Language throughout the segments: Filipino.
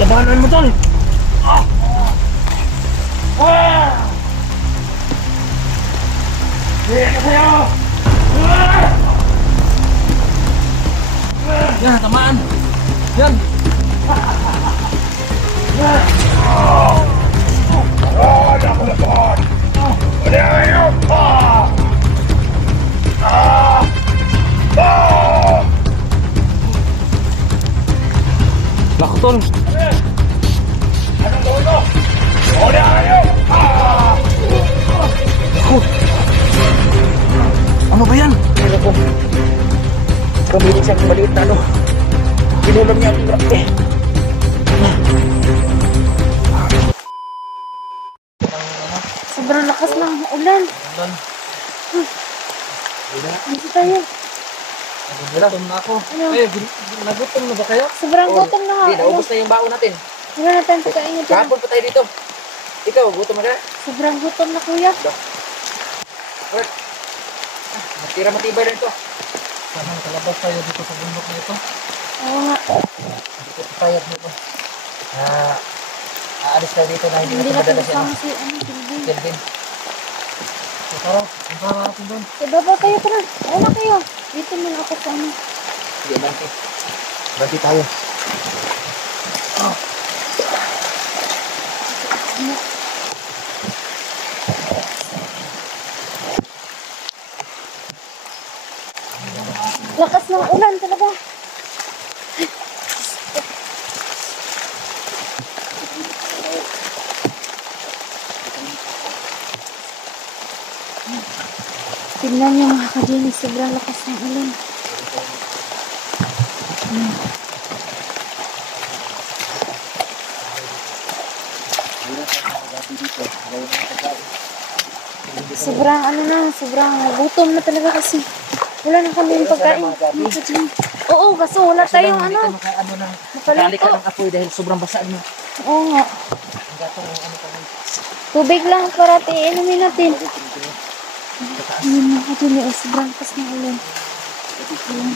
Labanan mo, tol! Ah! Ah! Sige sa'yo! Yan, tamaan. Yan. Wala ko laban! Wala kayo! Ah! Ah! Ah! Naku, tol. Anong gawin ko? Wala kayo! Ah! Naku. Ano ba yan? Ano ko? Kamilit siyang maliit na ano. Pinulam niya ang grabe. Sobrang lakas ng ulan. Ulan. Dito tayo. Nagutom na ako. Ano? Eh, nagutom na ba kayo? Sobrang gutom na nga. Hindi, naubos na yung baon natin. Wala na tayong pagkain dyan. Kahapon pa tayo dito. Ikaw, gutom na ka? Sobrang gutom na, kuya. Alright. Matira matibay lang ito. Sana kalabas tayo dito sa bundok na ito. Oo nga. Dito payat nito. Aalis tayo dito na hindi Hindi natin natin madala siya. kasama si Silvin. Kelvin. So, tara. Punta na natin doon. Sa baba tayo, tara. Wala kayo. Dito muna ako sa ano. Sige, Banti. Banti tayo. Lakas ng ulan talaga. Tignan niyo mga kadinis, sobrang lakas ng ulan. Sobrang ano na, sobrang nagutom na talaga kasi wala na kami yung pagkain. Oo, kaso wala tayong ano. Ano na, Makaluto. kali ka ng apoy dahil sobrang basa mo. Oo nga. Ang gatong ano kami. Tubig lang para inumin natin. Ayun mga kadinis, sobrang lakas ng ulan. Ayun.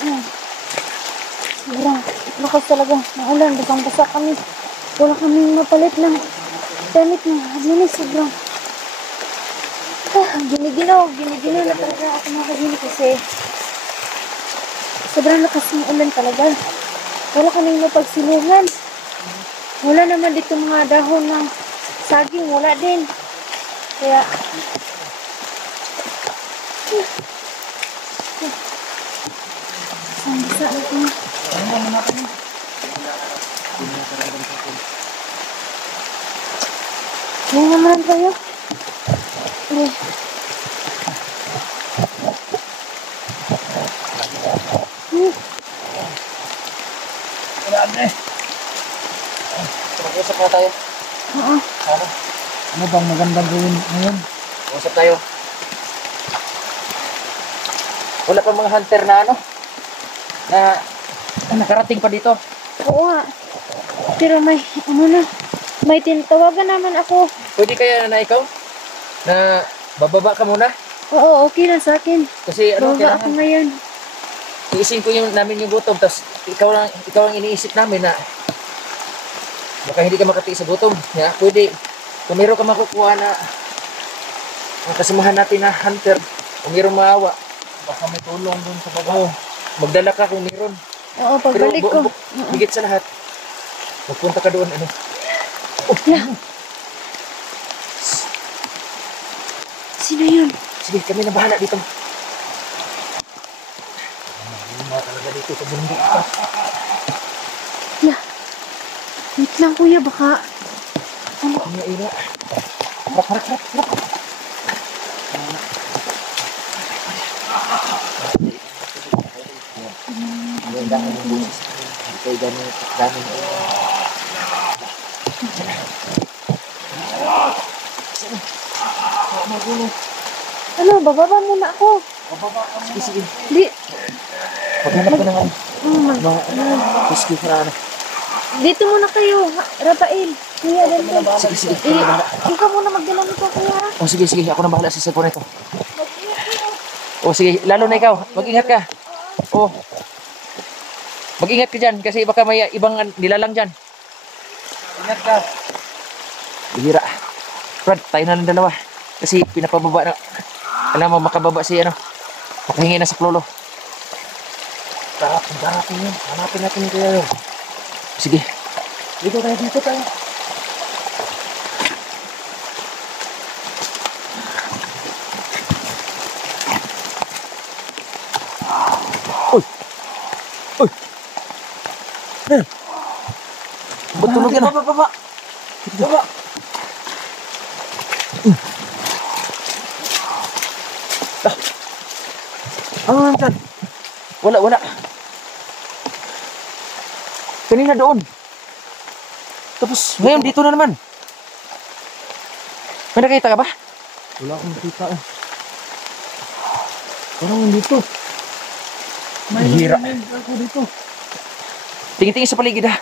Ayun. Sobrang lakas talaga ng ulan. Basang-basa kami. Wala kaming mapalit ng damit na kadinis. Sobrang giniginaw na talaga ako mga kadinis kasi sobrang lakas ng ulan talaga. Wala kaming mapagsilungan. Wala naman dito mga dahon ng saging. Wala din. Kaya basang-basa ako. Ano mo natin? Ngayon naman kayo. Eh. Grabe. Mag-usap na tayo. Oo. Ano? Ano bang magandang gawin ngayon? Usap tayo. Wala pa mga hunter na ano? Na nakarating pa dito. Oo nga. Pero may, ano na, may tinatawagan naman ako. Pwede kaya na ikaw? Na bababa ka muna? Oo, okay na sa akin. Kasi ano, Baga ako kailangan ngayon. iisin ko yung namin yung gutom, tapos ikaw ang iniisip namin na baka hindi ka makati sa gutom. Yeah, pwede, kung meron ka makukuha na ang kasamahan natin na hunter, kung meron maawa, baka may tulong dun sa baba. Magdala ka kung meron. Oo, pagbalik ko. Higit sa lahat, magpunta ka doon, ano. Yeah. Sino yun? Sige, kami na bahala dito. Mga talaga dito sa bundok. Yeah. Wait lang kuya, baka Ano nga ira? Harap. Maganda ang boses. Ito ganun. ano, bababa muna ako. Sige. Di, Paghanap ko ng ano. mag- Whiskey na ano. dito muna kayo, Rafael. Kuya, dito. Sige. Ikaw muna magdala nito, kuya. Oh, sige. Ako na bahala sa cellphone ito. Mag-ingat kayo. O sige, lalo na ikaw. Mag-ingat ka. O. Mag-ingat ka dyan kasi baka may ibang nilalang dyan. Ingat ka. Bihira. Brad, tayo na lang dalawa. Kasi pinapababa na. Alam mo, makababa si ano. Makahingi na sa klolo. Hanapin yun. Hanapin natin yung kaya yun. Sige. Dito tayo, dito tayo. Uy! Uy! Eh! Ba't tulog yan? Baba! Baba! Ano nandyan? Wala. Kanina doon. Tapos ngayon dito na naman. May nakita ka ba? Wala akong nakita eh. Parang dito. Bihira. Ako dito. Tingin-tingin sa paligid ha.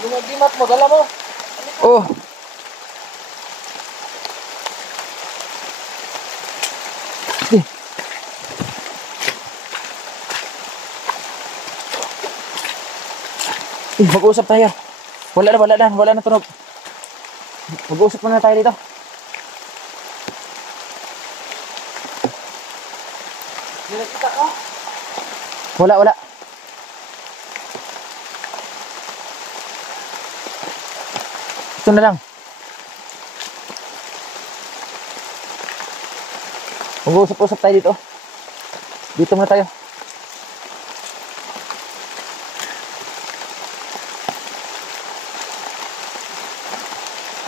Yung mag-imat mo, dala mo. Oh. Sige. Mag-uusap tayo. Wala na tunog. Mag-uusap muna tayo dito. Hindi nakita ka? Wala. Ito na lang. Mag-uusap-usap tayo dito. Dito muna tayo.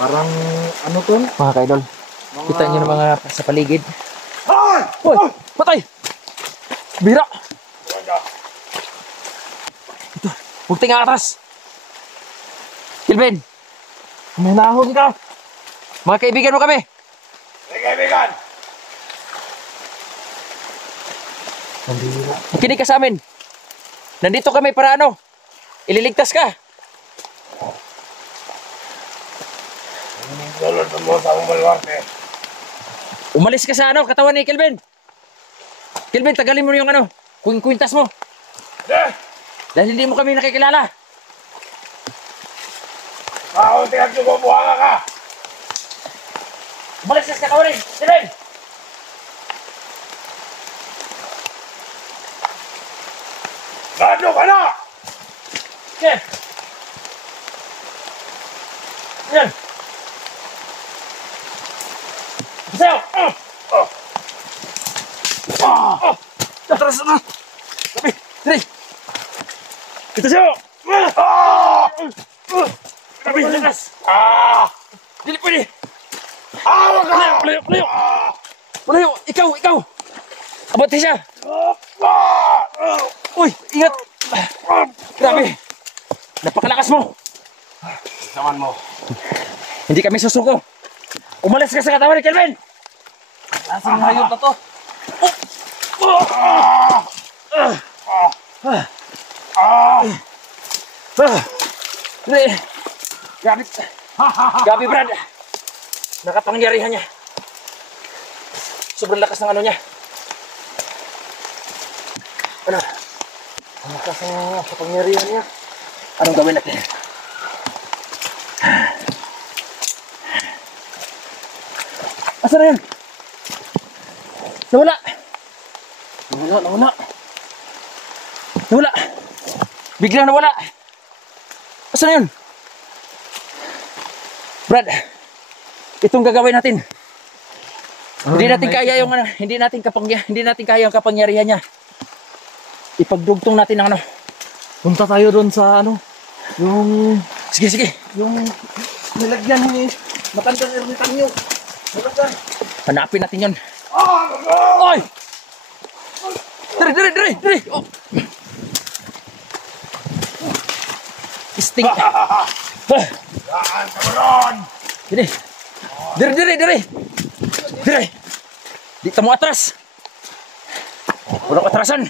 Parang ano to? Mga kaidol. Kita nyo ng mga sa paligid. Ay! Hoy! Patay! Bira! Ito. Huwag tingin atas. Kilvin! May nahon ka. Mga kaibigan mo kami. Kaibigan! Makinig ka sa amin. Nandito kami para ano? Ililigtas ka. Umalis ka sa ano, katawan ni Kelvin. Kelvin, tagalin mo yung ano, kwintas mo. Dahil hindi mo kami nakikilala. Tingnan nyo, bubuhanga ka! Umalis ka sa katawan ni Kelvin. Gano ka na! Yan. Yan. Sa'yo. Atras na. Sabi, dali. Ito sa'yo. Sabi, atras. Dili pwede. Malayo. Ikaw. Abot siya. Uy, ingat. Grabe. Napakalakas mo. Naman mo. Hindi kami susuko. Umalis ka sa katawan ni Kelvin. Lasang hayop na to. Grabe, Brad. Nakapangyarihan niya. Sobrang lakas ng ano niya. Ano? Ang lakas ng kapangyarihan niya. Anong gawin natin? Asa na yan? Nawala. Biglang nawala. Asa na yun? Brad, itong gagawin natin. Hindi natin kaya yung ano, hindi natin kaya yung kapangyarihan niya. Ipagdugtong natin ang ano. Punta tayo doon sa ano, yung Sige. nilagyan ni matandang ermitan nyo. Nilagyan. Hanapin natin yun. Oy! Diri! Oh. Sting. Saan ka meron? Diri. Di mo atras. Walang atrasan.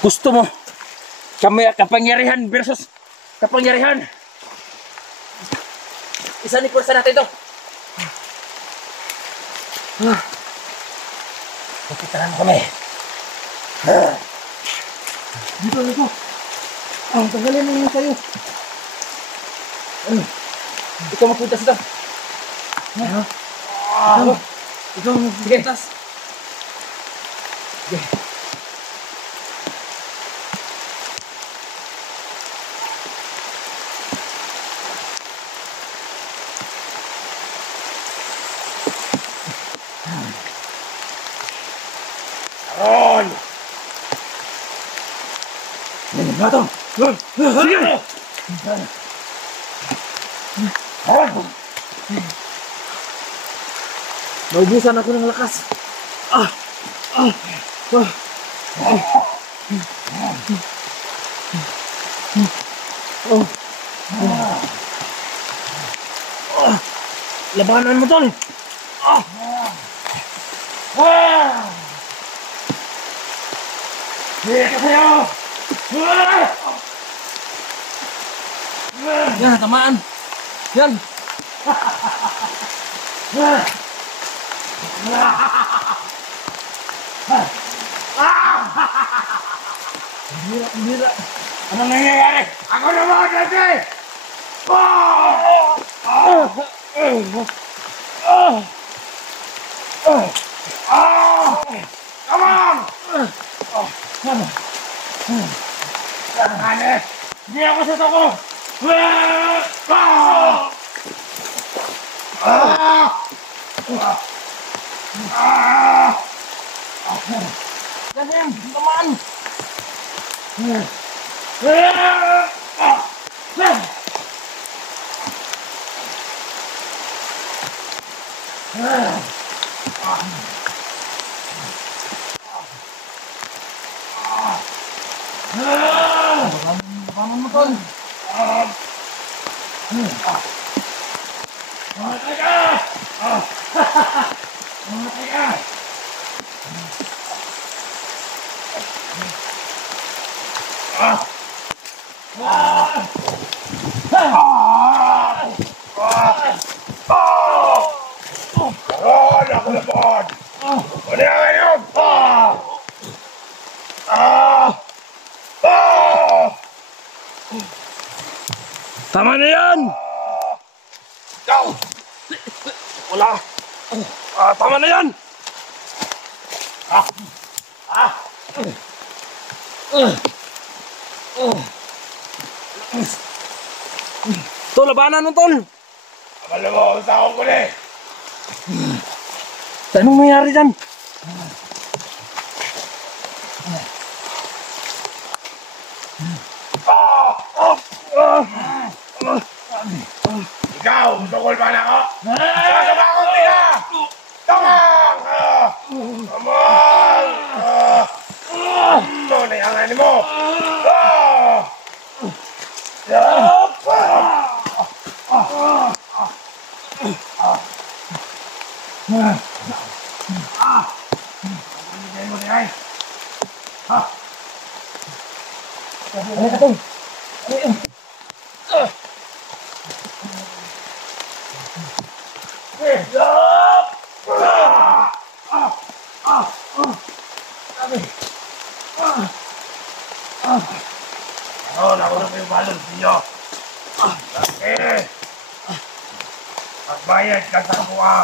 Gusto mo kami kapangyarihan versus kapangyarihan. Isa ni pulsa natin to. Pagkitahan kami. Dito. Tanggalin mo yun sa'yo. Ikaw magpuntas ito. Ikaw magpuntas. Sige. Aron! Gatong! Sige! Aron! Naubusan ako ng lakas. Labanan mo tol! Sige ka sa'yo! Yan, tamaan. Yan. Bira! Anong nangyayari? Ako naman kasi! Come on! Hindi ako sa toko! Yan, tamaan. Labanan mo tol! Ako laban! Ano yan ngayon? Tama na yan! Ikaw! Wala! Tama na yan! Tol, labanan mo, tol. Akala mo ang sakong ko na eh! Anong nangyari dyan? Ikaw, tukol ba na ako? Sasama akong tiga! Tamang! Tamang! Ano na yung angani mo? Pagpinigay mo niya eh! Ano ka, tol? Ano, nakulong ko yung balon ninyo. Kasi, magbayad ka sa kuha.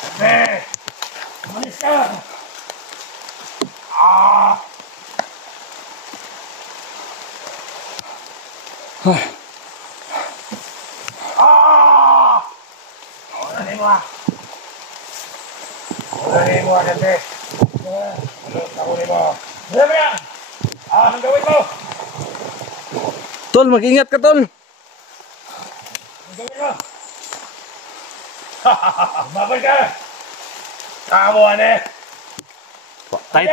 Kasi, umalis ka. Unahin mo ah. Unahin mo ah, kasi. Ano, takunin mo. Unahin mo! Anong gawin mo? Tol, mag-ingat ka, tol. Anong gawin mo? Babal ka! Kamuhan eh! Tay.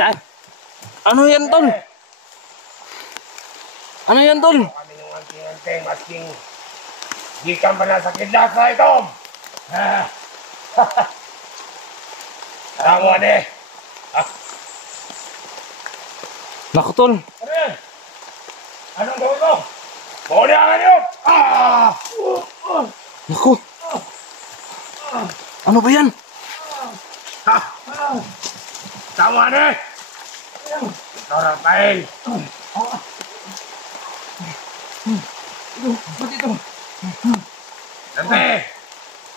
Ano yan, tol? Ano yan, tol? Kami yung anting-anting, masking di ka pa nasakit lahat sa ito! Kamuhan eh! Naku, tol. Ano yan? Anong gawin mo? Pauliangan yun! Naku! Ano ba yan? Ha! Tama na eh! Ito Rafael! Ba't ito? Sante!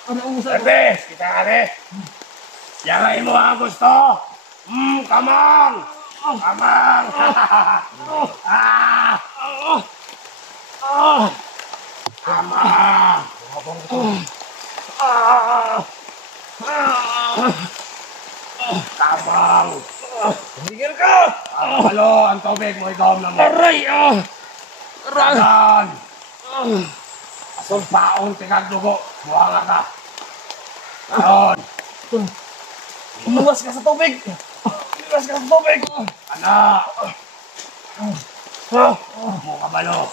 Ano ang usapan? Sante! Kita ka rin! Yagain mo ang gusto! Kamang! Kamang! Kamang! Kamang! Tumigil ka! Halo, ang tubig mo ikaw na mo. Aray! Aray! Kagan! Asong paong tingagdugo. Buwanga ka. Karon! Umuwas ka sa tubig! Umuwas ka sa tubig! Anak! Mukha balo.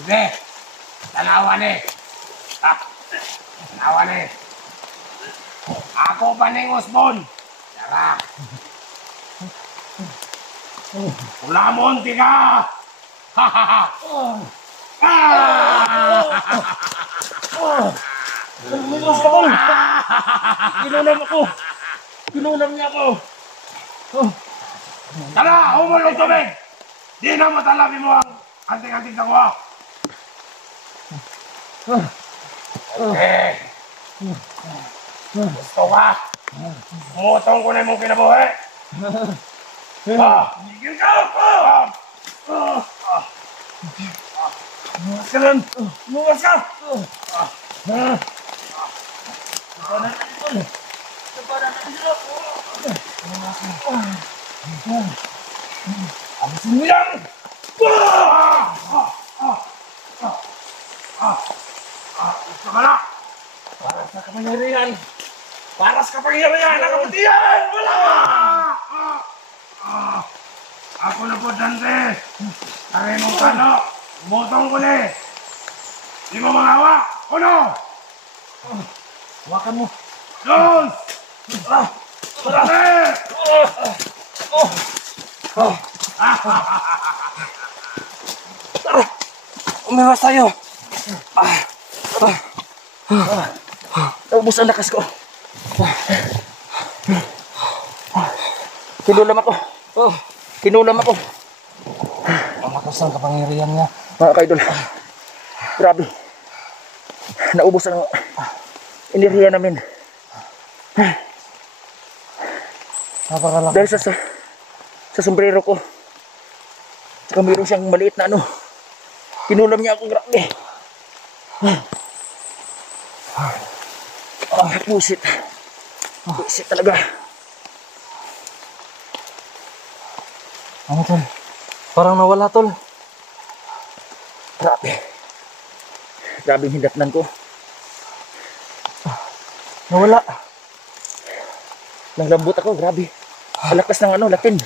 Sige. Tanawan eh. Tanawan eh. Ako pa ning Osbon. Tara. Ulamon ka. Umuwas ka tol! Kinulam ako! Kinulam niya ako! Tara, umulong tubig. Di na matalabi mo ang anting-anting nakuha. Okay. Gusto ka? Umutong ko na yung mong kinabuhi. Higil ka! Umuwas ka rin! Umuwas ka! Alisin mo yan! Gusto ka na? Para sa kapangyarihan! Para sa kapangyarihan ng kapatiyan! Wala! Ako na po, Dante. Kaya mong kano. Umutong ko na eh. Di mo mangawa. Uno! Hawakan mo! Dos! Tres! Umiwas tayo! Naubos ang lakas ko. Kinulam ako. Kinulam ako. Ang lakas ng kapangyarihan niya. Mga kaidol. Grabe. Naubos ang enerhiya namin. Napakalakas. Dahil sa sombrero ko. Saka mayroon siyang maliit na ano. Kinulam niya ako. Grabe. Pusit. Pusit talaga. Ano tol? Parang nawala tol. Grabe. Grabe yung hindatnan ko. Nawala. Nanglambot ako, grabe. Ang lakas ng ano, Latin.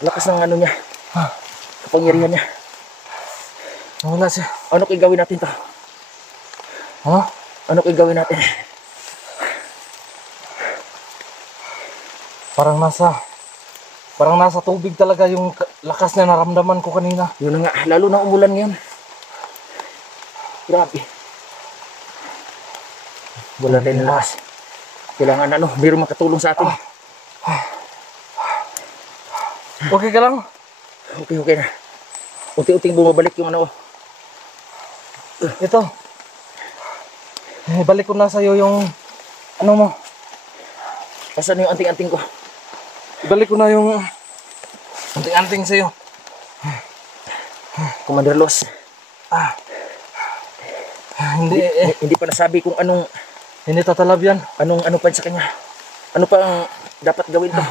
Ang lakas ng ano niya. Kapangyarihan niya. Nawala siya. Ano kaya gawin natin to? Ano? Ano kaya gawin natin? Parang nasa tubig talaga yung lakas na naramdaman ko kanina. Yun na nga, lalo na umulan ngayon. Grabe. Wala rin lakas. Kailangan ano, mayroong makatulong sa atin. Okay ka lang? Okay na. Unti-unting bumabalik yung ano. Ito. Balik ko na sa'yo yung ano mo. Pasan yung anting-anting ko. Ibalik ko na yung anting-anting sa'yo. Commander Los. Hindi Hindi pa nasabi kung anong hindi tatalab yan. ano pa sa kanya. Ano pa ang dapat gawin to?